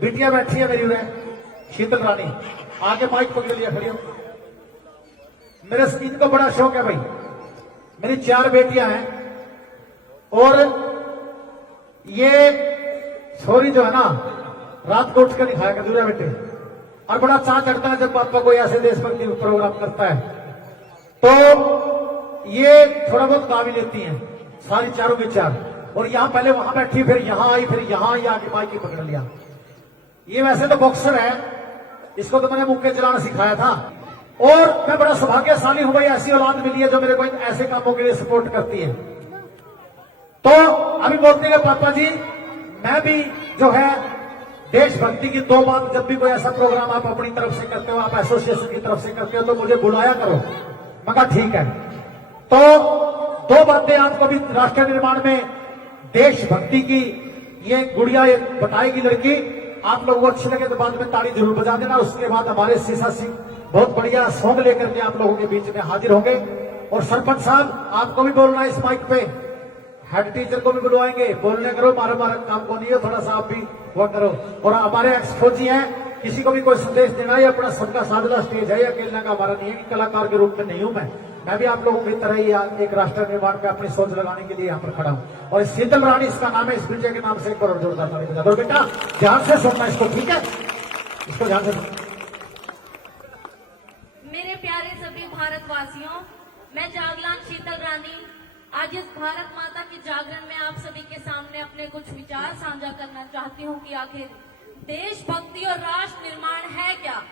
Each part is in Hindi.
बिटिया बैठी है मेरी उधर, शीतल रानी, आगे माइक पकड़ लिया, खड़ी हो। मेरे इनको बड़ा शौक है भाई, मेरी 4 बेटियां हैं और ये छोरी जो है ना रात को उठकर नहीं खाया कर दूर बेटे, और बड़ा चाह चढ़ता है जब पापा कोई ऐसे देशभक्ति प्रोग्राम करता है तो ये थोड़ा बहुत गा भी लेती हैं सारी चारों की 4। और यहां पहले वहां बैठी, फिर यहां आई, फिर यहां आई, आके माइक ही पकड़ लिया। ये वैसे तो बॉक्सर है, इसको तो मैंने मुक्के चलाना सिखाया था, और मैं बड़ा सौभाग्यशाली हूं भाई, ऐसी औलाद मिली है जो मेरे को ऐसे कामों के लिए सपोर्ट करती है। तो अभी बोलते हैं पापा जी मैं भी जो है देशभक्ति की 2 बात, जब भी कोई ऐसा प्रोग्राम आप अपनी तरफ से करते हो, आप एसोसिएशन की तरफ से करते हो तो मुझे बुलाया करो। मैं कहा ठीक है। तो 2 बातें आपको भी राष्ट्र निर्माण में देशभक्ति की ये गुड़िया बताएगी लड़की, आप लोगों को अच्छी लगे तो बाद में ताली जरूर बजा देना। उसके बाद हमारे सीसा सिंह बहुत बढ़िया सॉन्ग लेकर के आप लोगों के बीच में हाजिर होंगे। और सरपंच साहब आपको भी बोलना है इस माइक पे, हेड टीचर को भी बुलवाएंगे, बोलने करो, मारो काम को नहीं है, थोड़ा सा आप भी वो करो। और हमारे एक्स फौजी हैं, किसी को भी कोई संदेश देना है, अपना सबका साझा स्टेज है, अकेला का हमारा नहीं है कि कलाकार के रूप में नहीं हूं मैं भी आप लोगों की तरह ही एक राष्ट्र निर्माण पे अपनी सोच लगाने के लिए यहाँ पर खड़ा हूं। और शीतल रानी इसका नाम है, इस बेटे के नाम से 1 करोड़ जोरदार ताली बजा दो। बेटा ध्यान से सुनना इसको, ठीक है, इसको ध्यान से सुनना। मेरे प्यारे सभी भारतवासियों, मैं जागलान शीतल रानी आज इस भारत माता के जागरण में आप सभी के सामने अपने कुछ विचार साझा करना चाहती हूँ कि आखिर देशभक्ति और राष्ट्र निर्माण है क्या।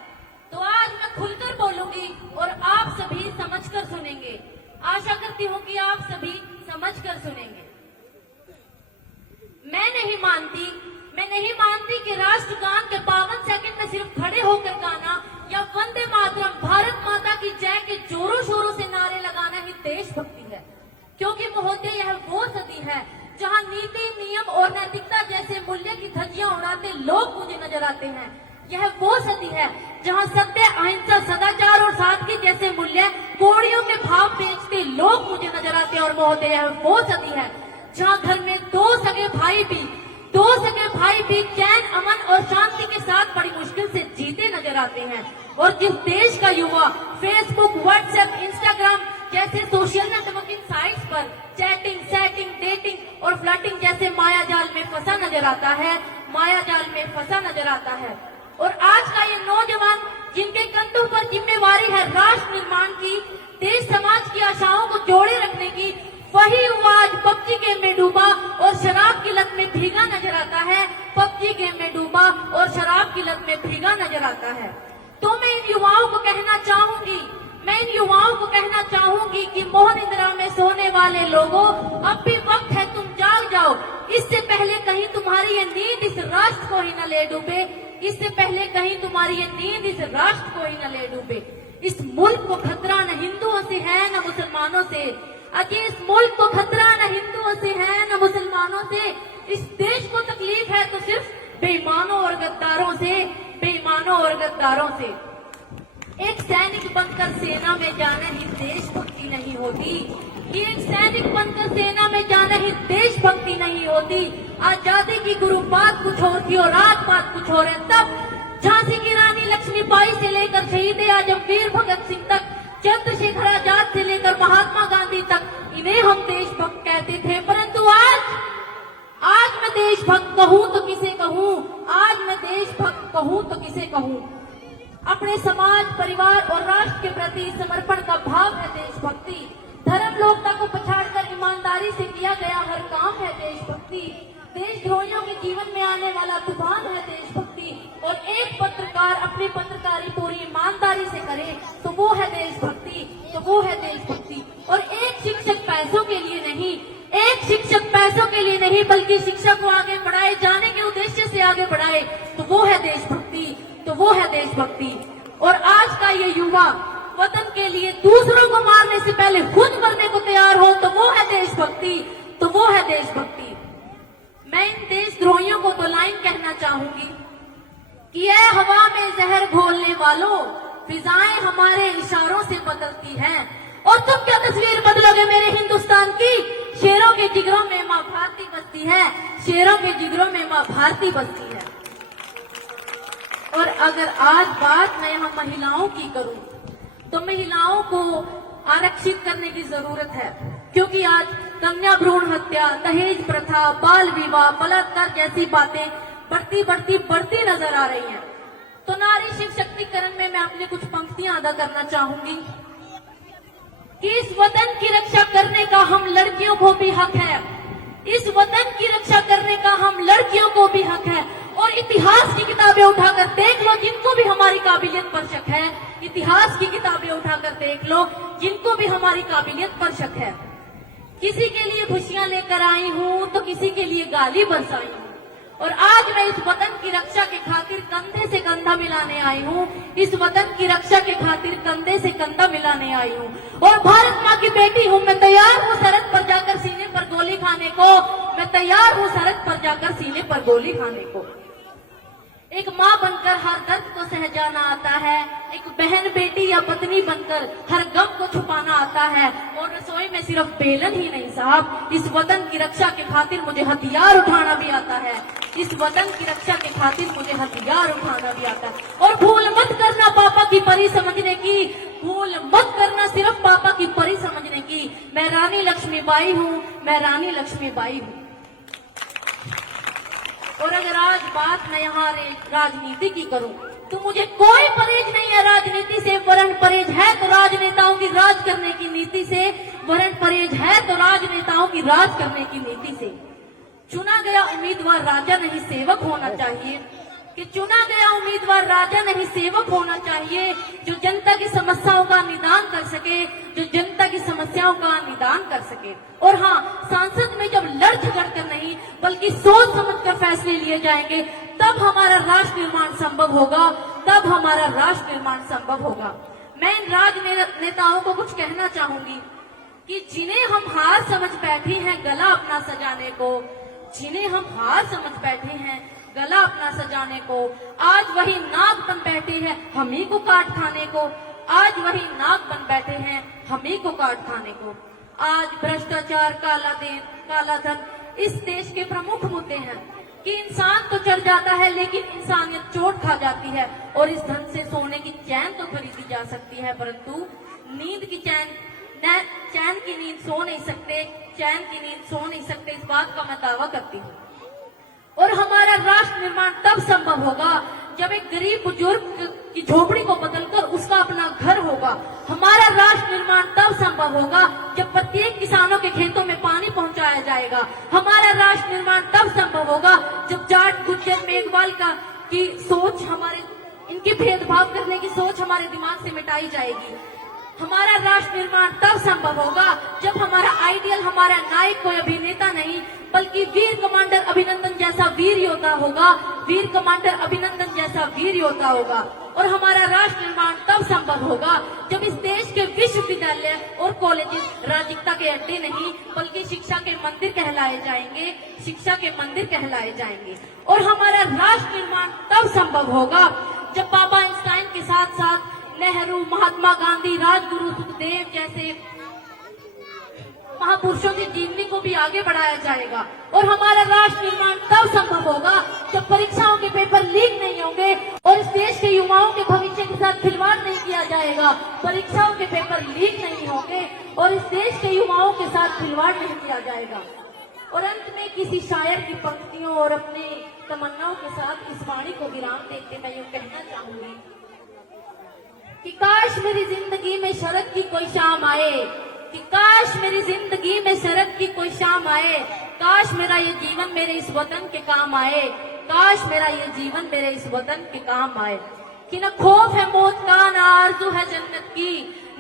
तो आज मैं खुलकर बोलूंगी और आप सभी समझकर सुनेंगे। आशा करती हूँ कि आप सभी समझकर सुनेंगे। मैं नहीं मानती कि राष्ट्रगान के 52 सेकंड में सिर्फ खड़े होकर गाना या वंदे मातरम भारत माता की जय के जोरों शोरों से नारे लगाना ही देशभक्ति है। क्योंकि महोदय यह वो सदी है जहां नीति, नियम और नैतिकता जैसे मूल्य की धज्जियां उड़ाते लोग मुझे नजर आते हैं। यह वो सदी है जहां सत्य, अहिंसा, सदाचार और सादगी जैसे मूल्य कोड़ियों के भाव बेचते लोग मुझे नजर आते हैं। और महोदय यह वो सदी है जहां घर में दो सगे भाई भी चैन, अमन और शांति के साथ बड़ी मुश्किल से जीते नजर आते हैं। और जिस देश का युवा फेसबुक, व्हाट्सएप, इंस्टाग्राम जैसे सोशल नेटवर्किंग साइट्स पर चैटिंग, सेटिंग, डेटिंग और फ्लर्टिंग जैसे मायाजाल में फंसा नजर आता है। और आज का ये नौजवान जिनके कंधों पर जिम्मेवारी है राष्ट्र निर्माण की, देश समाज की आशाओं को जोड़े रखने की, वही युवा आज पबजी गेम में डूबा और शराब की लत में भीगा नजर आता है। पबजी गेम में डूबा और शराब की लत में भीगा नजर आता है। तो मैं इन युवाओं को कहना चाहूंगी कि मोहन इंदिरा में सोने वाले लोगों, अब भी वक्त है, तुम जाग जाओ। इससे पहले कहीं तुम्हारी ये नींद इस राष्ट्र को ही न ले डूबे। इस मुल्क को खतरा न हिंदुओं से है न मुसलमानों से। अजी इस मुल्क को खतरा न हिंदुओं से है न मुसलमानों से। इस देश को तकलीफ है तो सिर्फ बेईमानों और गद्दारों से। एक सैनिक बनकर सेना में जाना ही देशभक्ति नहीं होती। आजादी की गुरु बात कुछ और थी और रात बात कुछ और है। तब झांसी की रानी लक्ष्मीबाई से लेकर शहीद आजम वीर भगत सिंह तक, चंद्रशेखर आजाद से लेकर महात्मा गांधी तक, इन्हें हम देशभक्त कहते थे। परंतु आज मैं देशभक्त कहूं तो किसे कहूं। अपने समाज, परिवार और राष्ट्र के प्रति समर्पण का भाव है देशभक्ति। धर्म, लोकता को पछाड़कर ईमानदारी से किया गया हर काम है देशभक्ति। देशद्रोहियों के जीवन में आने वाला तूफान है देशभक्ति। और एक पत्रकार अपनी पत्रकारी पूरी ईमानदारी से करे तो वो है देशभक्ति। और एक शिक्षक पैसों के लिए नहीं बल्कि शिक्षा को आगे बढ़ाए जाने के उद्देश्य से आगे बढ़ाए तो वो है देशभक्ति। और आज का ये युवा वतन के लिए दूसरों को मारने से पहले खुद मरने को तैयार हो तो वो है देशभक्ति। मैं इन देशद्रोहियों को तो लाइन कहना चाहूंगी कि ये हवा में जहर घोलने वालों, फिजाएं हमारे इशारों से बदलती हैं। और तुम क्या तस्वीर बदलोगे मेरे हिंदुस्तान की? शेरों के जिगरों में माँ भारती बसती है। और अगर आज बात मैं यहाँ महिलाओं की करूं तो महिलाओं को आरक्षित करने की जरूरत है, क्योंकि आज कन्या भ्रूण हत्या, दहेज प्रथा, बाल विवाह, बलात्कार जैसी बातें बढ़ती नजर आ रही हैं। तो नारी शिव शक्तिकरण में मैं अपनी कुछ पंक्तियां अदा करना चाहूंगी कि इस वतन की रक्षा करने का हम लड़कियों को भी हक है, इस वतन की रक्षा करने का हम लड़कियों को भी हक है। और इतिहास की किताबें उठाकर देख लो जिनको भी हमारी काबिलियत पर शक है, इतिहास की किताबें उठाकर देख लो जिनको भी हमारी काबिलियत पर शक है। किसी के लिए खुशियां लेकर आई हूं तो किसी के लिए गाली बरसाई हूं, और आज मैं इस वतन की रक्षा के खातिर कंधे से कंधा मिलाने आई हूँ, इस वतन की रक्षा के खातिर कंधे से कंधा मिलाने आई हूँ। और भारत माँ की बेटी हूँ, मैं तैयार हूँ सरहद पर जाकर सीने पर गोली खाने को, मैं तैयार हूँ सरहद पर जाकर सीने पर गोली खाने को। एक माँ बनकर हर दर्द को सह जाना आता है, एक बहन बेटी या पत्नी बनकर हर गम को छुपाना आता है। और रसोई में सिर्फ बेलन ही नहीं साहब, इस वतन की रक्षा के खातिर मुझे हथियार उठाना भी आता है, इस वतन की रक्षा के खातिर मुझे हथियार उठाना भी आता है। और भूल मत करना पापा की परी समझने की, भूल मत करना सिर्फ पापा की परी समझने की। मैं रानी लक्ष्मीबाई हूँ, मैं रानी लक्ष्मीबाई हूँ। और अगर आज बात मैं यहाँ राजनीति की करूं तो मुझे कोई परहेज नहीं है राजनीति से, वरन परहेज है तो राजनेताओं की राज करने की नीति से, वरन परहेज है तो राजनेताओं की राज करने की नीति से। चुना गया उम्मीदवार राजा नहीं सेवक होना चाहिए, कि चुना गया उम्मीदवार राजा नहीं सेवक होना चाहिए, जो जनता की समस्याओं का निदान कर सके, जो जनता की समस्याओं का निदान कर सके। और हाँ, सांसद में जब लड़ झगड़ कर नहीं बल्कि सोच समझकर फैसले लिए जाएंगे तब हमारा राष्ट्र निर्माण संभव होगा, तब हमारा राष्ट्र निर्माण संभव होगा। मैं इन राजनेताओं को कुछ कहना चाहूंगी कि जिन्हें हम हार समझ बैठे हैं गला अपना सजाने को, जिन्हें हम हार समझ बैठे हैं गला अपना सजाने को, आज वही नाग बन बैठे हैं हम ही को काट खाने को, आज वही नाग बन बैठे हैं हम ही को काट खाने को। आज भ्रष्टाचार, काला धन इस देश के प्रमुख मुद्दे हैं कि इंसान तो चढ़ जाता है लेकिन इंसानियत चोट खा जाती है। और इस धन से सोने की चैन तो खरीदी जा सकती है, परंतु नींद की चैन की नींद सो नहीं सकते, चैन की नींद सो नहीं सकते, इस बात का मैं दावा करती हूँ। और हमारा राष्ट्र निर्माण तब संभव होगा जब एक गरीब बुजुर्ग की झोपड़ी को बदलकर उसका अपना घर होगा। हमारा राष्ट्र निर्माण तब संभव होगा जब प्रत्येक किसानों के खेतों में पानी पहुंचाया जाएगा। हमारा राष्ट्र निर्माण तब संभव होगा जब जाट, गुज्जर, मेघवाल की सोच, हमारे इनके भेदभाव करने की सोच हमारे दिमाग से मिटाई जाएगी। हमारा राष्ट्र निर्माण तब संभव होगा जब हमारा आइडियल, हमारा नायक कोई अभिनेता नहीं बल्कि वीर कमांडर अभिनंदन जैसा वीर योद्धा होगा, वीर कमांडर अभिनंदन जैसा वीर योद्धा होगा। और हमारा राष्ट्र निर्माण तब संभव होगा जब इस देश के विश्वविद्यालय और कॉलेजेस राजनीतिता के अड्डे नहीं बल्कि शिक्षा के मंदिर कहलाए जाएंगे, शिक्षा के मंदिर कहलाए जाएंगे। और हमारा राष्ट्र निर्माण तब संभव होगा जब बाबा आइंस्टाइन के साथ साथ नेहरू, महात्मा गांधी, राजगुरु सुखदेव जैसे महापुरुषों की जीवनी को भी आगे बढ़ाया जाएगा। और हमारा राष्ट्र निर्माण तब संभव होगा जब परीक्षाओं के पेपर लीक नहीं होंगे और इस देश के युवाओं के भविष्य के साथ खिलवाड़ नहीं किया जाएगा। परीक्षाओं के पेपर लीक नहीं होंगे और इस देश के युवाओं के साथ खिलवाड़ नहीं किया जाएगा। और अंत में किसी शायर की पंक्तियों और अपने तमन्नाओं के साथ इस वाणी को विराम देते मैं यूं कहना चाहूंगी कि काश मेरी जिंदगी में शरद की कोई शाम आए, कि काश मेरी जिंदगी में शरद की कोई शाम आए, काश मेरा ये जीवन मेरे इस वतन के काम आए, काश मेरा ये जीवन मेरे इस वतन के काम आए। कि न खौफ है मौत का न आरज़ू है जन्नत की,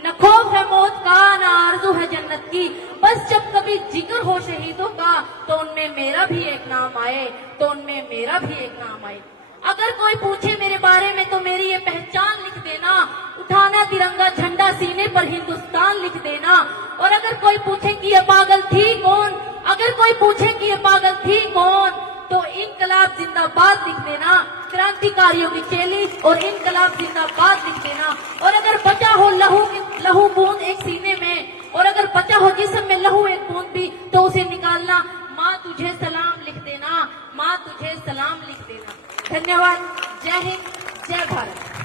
न खौफ है मौत का न आरज़ू है जन्नत की, बस जब कभी जिक्र हो शहीदों का तो उनमें मेरा भी एक नाम आए, तो उनमें मेरा भी एक नाम आए। अगर कोई पूछे मेरे बारे में तो मेरी ये पहचान लिख देना, उठाना तिरंगा झंडा सीने पर हिंदुस्तान लिख देना। और अगर कोई पूछे कि ये पागल थी कौन, अगर कोई पूछे कि ये पागल थी कौन, तो इनकलाब जिंदाबाद लिख देना, क्रांतिकारियों की चेली और इनकलाब जिंदाबाद लिख देना। और अगर बचा हो लहू बूंद एक सीने में, और अगर बचा हो जिस्म में लहू एक बूंद भी, तो उसे निकालना, माँ तुझे सलाम लिख देना, माँ तुझे सलाम लिख देना। धन्यवाद। जय हिंद। जय भारत।